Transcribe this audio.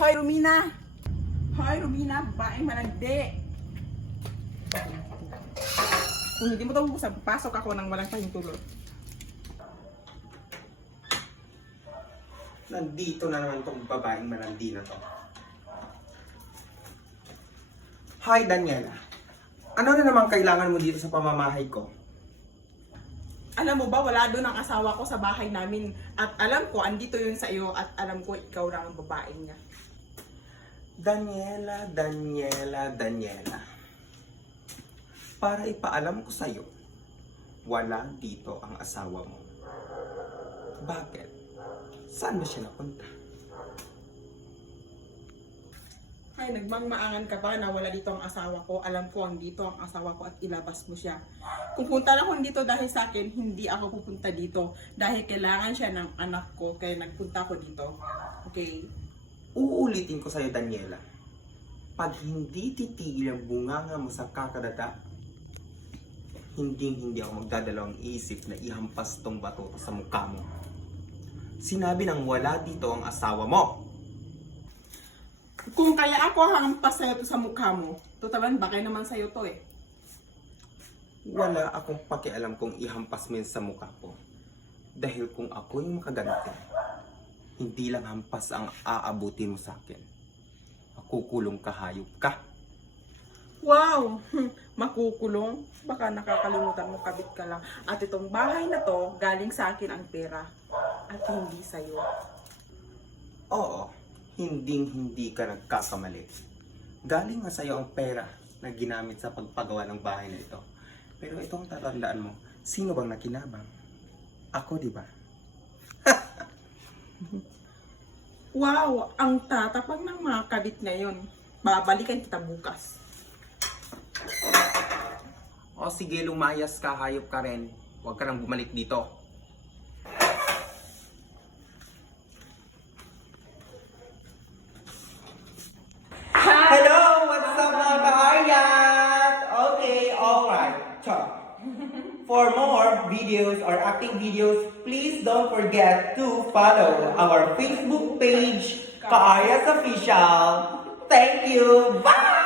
Hoy, Romina! Hoy, Romina, babaeng malandi. Kung hindi mo ito bubuksan, pasok ako ng walang pahintulot. Nandito na naman tong babaeng malandi na to. Hi, Daniela. Ano na naman kailangan mo dito sa pamamahay ko? Alam mo ba, wala doon ang asawa ko sa bahay namin. At alam ko, andito yun sa iyo at alam ko, ikaw lang ang babae niya. Daniela. Para ipaalam ko sa'yo, wala dito ang asawa mo. Bakit? Saan ba siya napunta? Ay, nagmangmaangan ka ba na wala dito ang asawa ko? Alam ko, ang dito ang asawa ko at ilabas mo siya. Kung punta lang ako dito dahil sa akin, hindi ako pupunta dito. Dahil kailangan siya ng anak ko, kaya nagpunta ako dito. Okay? Uulitin ko sa'yo, Daniela. Pag hindi titigil ang bunganga mo sa kakadada, hindi ako magdadalawang isip na ihampas tong bato sa mukha mo. Sinabi nang wala dito ang asawa mo. Kung kaya ako hampas sa'yo to sa mukha mo, totalan bagay naman sa'yo to eh. Wala akong pakialam kung ihampas mo yun sa mukha ko. Dahil kung ako yung makaganti, hindi lang hampas ang aabutin mo sa akin. Makukulong kahayop ka. Wow! Makukulong? Baka nakakalimutan mo, kabit ka lang. At itong bahay na to, galing sa akin ang pera. At hindi sa'yo. Oo, hindi ka nagkakamali. Galing nga sa'yo ang pera na ginamit sa pagpagawa ng bahay na ito. Pero itong tatandaan mo, sino bang nakinabang? Ako, di ba? Wow! Ang tatapang ng mga kabit ngayon. Babalikan kita bukas. O sige, lumayas ka, hayop ka rin. Huwag ka nang bumalik dito. Hello! What's up mga kaayat? Okay, alright. For more videos or acting videos, please don't forget to follow our Facebook page, Kaayas Official. Thank you! Bye!